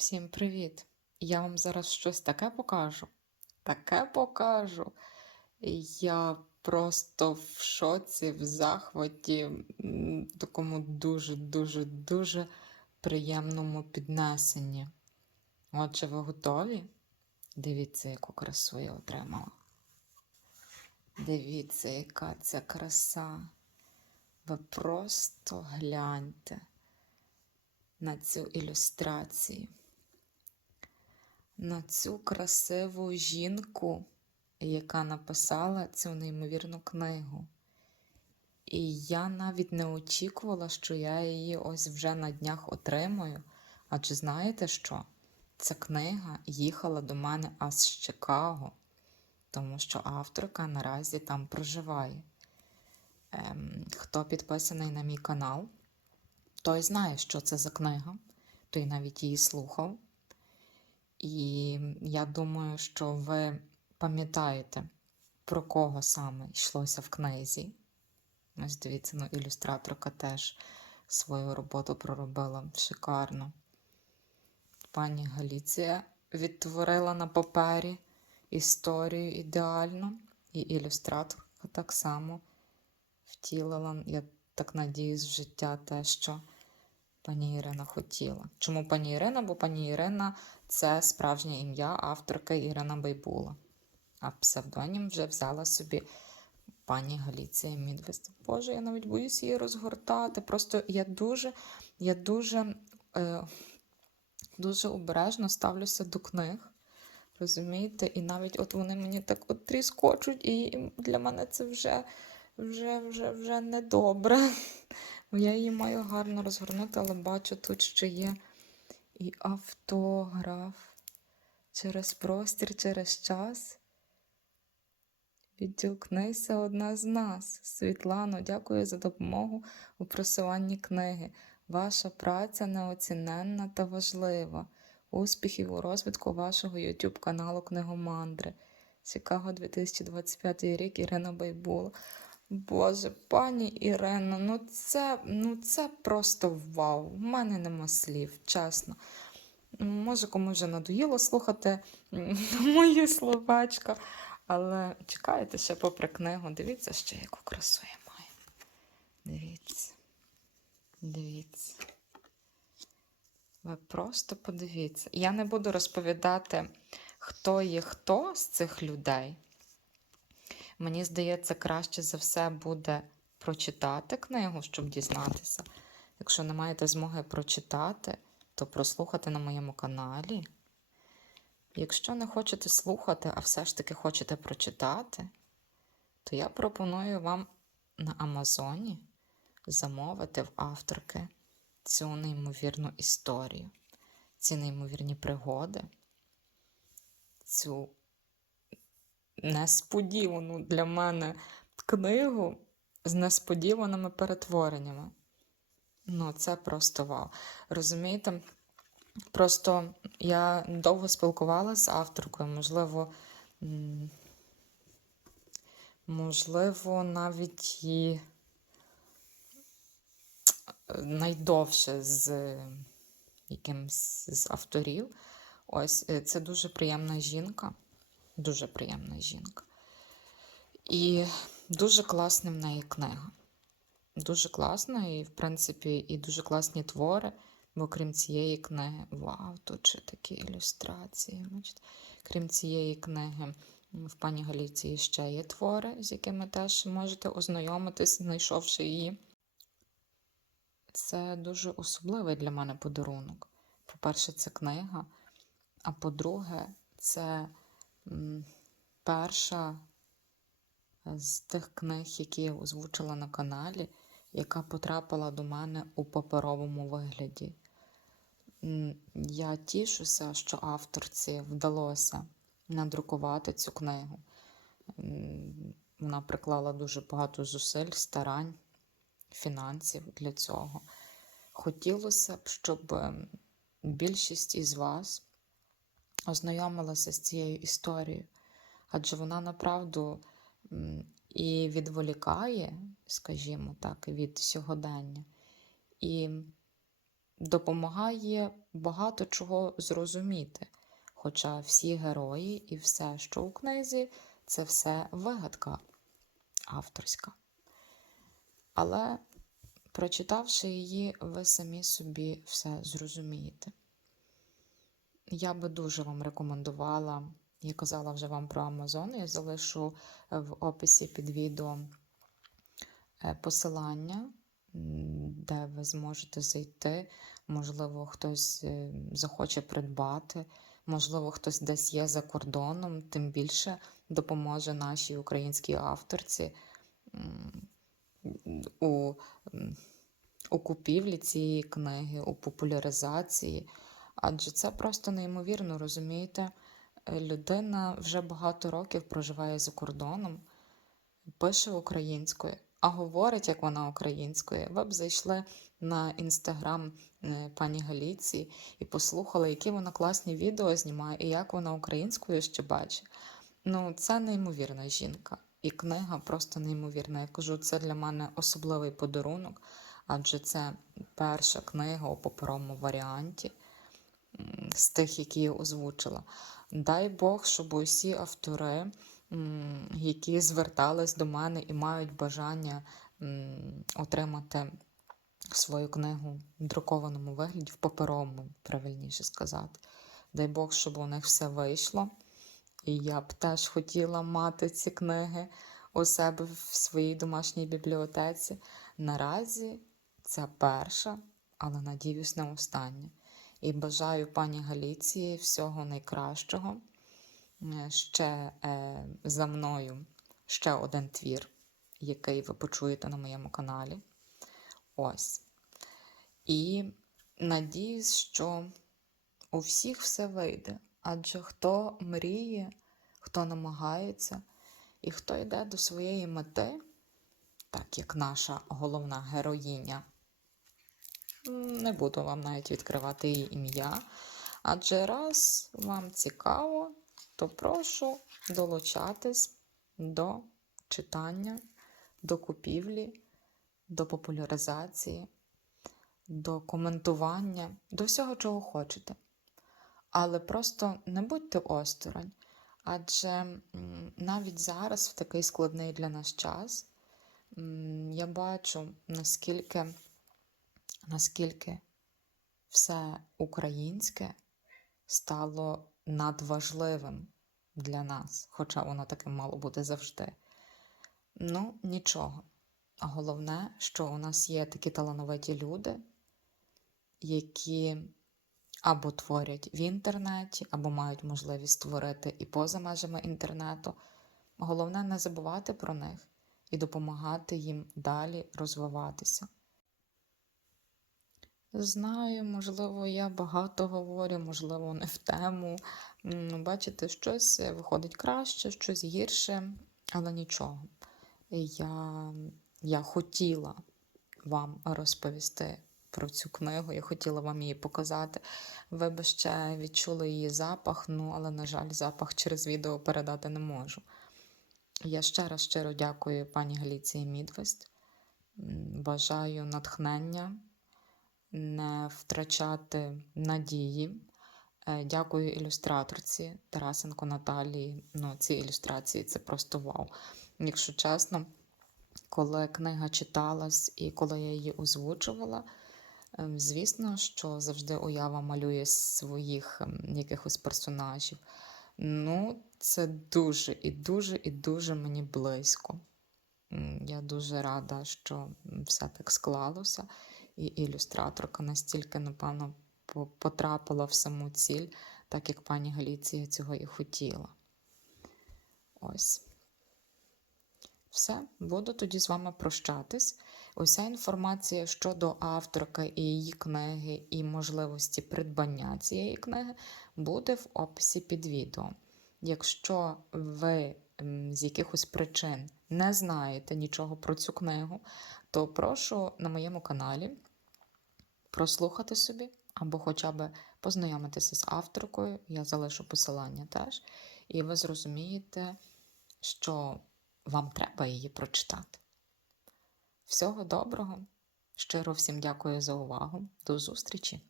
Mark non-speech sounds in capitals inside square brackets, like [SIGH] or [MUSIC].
Всім привіт! Я вам зараз щось таке покажу. Таке покажу. Я просто в шоці, в захваті, такому дуже-дуже дуже приємному піднесенні. Отже, ви готові? Дивіться, яку красу я отримала. Дивіться, яка ця краса. Ви просто гляньте на цю ілюстрацію, на цю красиву жінку, яка написала цю неймовірну книгу. І я навіть не очікувала, що я її ось вже на днях отримаю. Адже знаєте що? Ця книга їхала до мене аж з Чикаго, тому що авторка наразі там проживає. Ем, хто підписаний на мій канал, той знає, що це за книга, той навіть її слухав. І я думаю, що ви пам'ятаєте, про кого саме йшлося в книзі. Ось дивіться, ну, ілюстраторка теж свою роботу проробила шикарно. Пані Галіція відтворила на папері історію ідеально, і ілюстраторка так само втілила, я так надіюсь, в життя те, що пані Ірина хотіла. Чому пані Ірина? Бо пані Ірина це справжнє ім'я авторки Ірина Байбула. А псевдонім вже взяла собі пані Галіція Мідвест. Боже, я навіть боюсь її розгортати. Просто я дуже, я дуже, е, дуже обережно ставлюся до книг. Розумієте? І навіть от вони мені так от тріскочуть, і для мене це вже, вже, вже, вже недобре. [LAUGHS] Я її маю гарно розгорнути, але бачу тут, що є і автограф через простір, через час. Відділкнися одна з нас. Світлано, дякую за допомогу у просуванні книги. Ваша праця неоціненна та важлива. Успіхів у розвитку вашого YouTube каналу Книгомандри. Чикаго 2025 рік Ірина Байбула. Боже, пані Ірено, ну це, ну це просто вау. В мене нема слів, чесно. Може, комусь вже надоїло слухати [LAUGHS] мої словечка, але чекайте ще попри книгу. Дивіться ще, яку красу я маю. Дивіться. Дивіться. Ви просто подивіться. Я не буду розповідати, хто є хто з цих людей. Мені здається, краще за все буде прочитати книгу, щоб дізнатися. Якщо не маєте змоги прочитати, то прослухати на моєму каналі. Якщо не хочете слухати, а все ж таки хочете прочитати, то я пропоную вам на Амазоні замовити в авторки цю неймовірну історію, ці неймовірні пригоди, цю несподівану для мене книгу з несподіваними перетвореннями. Ну, це просто вау. Розумієте? Просто я довго спілкувалася з авторкою, можливо, можливо, навіть і найдовше з якимсь з авторів. Ось е, це дуже приємна жінка. Дуже приємна жінка. І дуже класна в неї книга. Дуже класна, і, в принципі, і дуже класні твори. Бо крім цієї книги, вау, тут ще такі ілюстрації. Бачите? Крім цієї книги, в пані Галіції ще є твори, з якими теж можете ознайомитись, знайшовши її. Це дуже особливий для мене подарунок. По-перше, це книга, а по-друге, це перша з тих книг, які я озвучила на каналі, яка потрапила до мене у паперовому вигляді. Я тішуся, що авторці вдалося надрукувати цю книгу. Вона приклала дуже багато зусиль, старань, фінансів для цього. Хотілося б, щоб більшість із вас ознайомилася з цією історією, адже вона направду і відволікає, скажімо так, від сьогодення, і допомагає багато чого зрозуміти. Хоча всі герої і все, що у книзі, це все вигадка авторська. Але, прочитавши її, ви самі собі все зрозумієте. Я би дуже вам рекомендувала, я казала вже вам про Амазон, я залишу в описі під відео е, посилання, де ви зможете зайти. Можливо, хтось е, захоче придбати, можливо, хтось десь є за кордоном, тим більше допоможе нашій українській авторці у, у купівлі цієї книги, у популяризації. Адже це просто неймовірно, розумієте? Е, Людина вже багато років проживає за кордоном, пише українською, а говорить, як вона українською. Ви б зайшли на інстаграм е, пані Галіції і послухали, які вона класні відео знімає і як вона українською ще бачить. Ну, це неймовірна жінка. І книга просто неймовірна. Я кажу, це для мене особливий подарунок, адже це перша книга у паперовому варіанті з тих, які я озвучила. Дай Бог, щоб усі автори, які звертались до мене і мають бажання отримати свою книгу в друкованому вигляді, в паперовому, правильніше сказати. Дай Бог, щоб у них все вийшло. І я б теж хотіла мати ці книги у себе в своїй домашній бібліотеці. Наразі це перша, але надіюсь, не остання. І бажаю пані Галіції всього найкращого. Е, Ще е, за мною ще один твір, який ви почуєте на моєму каналі. Ось. І надіюсь, що у всіх все вийде. Адже хто мріє, хто намагається і хто йде до своєї мети, так як наша головна героїня, не буду вам навіть відкривати її ім'я. Адже раз вам цікаво, то прошу долучатись до читання, до купівлі, до популяризації, до коментування, до всього, чого хочете. Але просто не будьте осторонь, адже навіть зараз, в такий складний для нас час, я бачу, наскільки, наскільки все українське стало надважливим для нас, хоча воно таким мало бути завжди. Ну, нічого. Головне, що у нас є такі талановиті люди, які або творять в інтернеті, або мають можливість створити і поза межами інтернету. Головне не забувати про них і допомагати їм далі розвиватися. Знаю, можливо, я багато говорю, можливо, не в тему. Бачите, щось виходить краще, щось гірше, але нічого. Я, я хотіла вам розповісти про цю книгу, я хотіла вам її показати. Ви б ще відчули її запах, ну, але, на жаль, запах через відео передати не можу. Я ще раз щиро дякую пані Галіції Мідвест. Бажаю натхнення, не втрачати надії. Е, Дякую ілюстраторці Тарасенко Наталії. Ну, ці ілюстрації це просто вау. Якщо чесно, коли книга читалась і коли я її озвучувала, ем, звісно, що завжди уява малює своїх якихось персонажів. Ну, це дуже і дуже і дуже мені близько. Я дуже рада, що все так склалося, і ілюстраторка настільки, напевно, потрапила в саму ціль, так як пані Галіція цього і хотіла. Ось. Все, буду тоді з вами прощатись. Уся інформація щодо авторки і її книги, і можливості придбання цієї книги буде в описі під відео. Якщо ви з якихось причин не знаєте нічого про цю книгу, то прошу на моєму каналі прослухати собі або хоча б познайомитися з авторкою. Я залишу посилання теж, і ви зрозумієте, що вам треба її прочитати. Всього доброго, Щиро всім дякую за увагу. До зустрічі!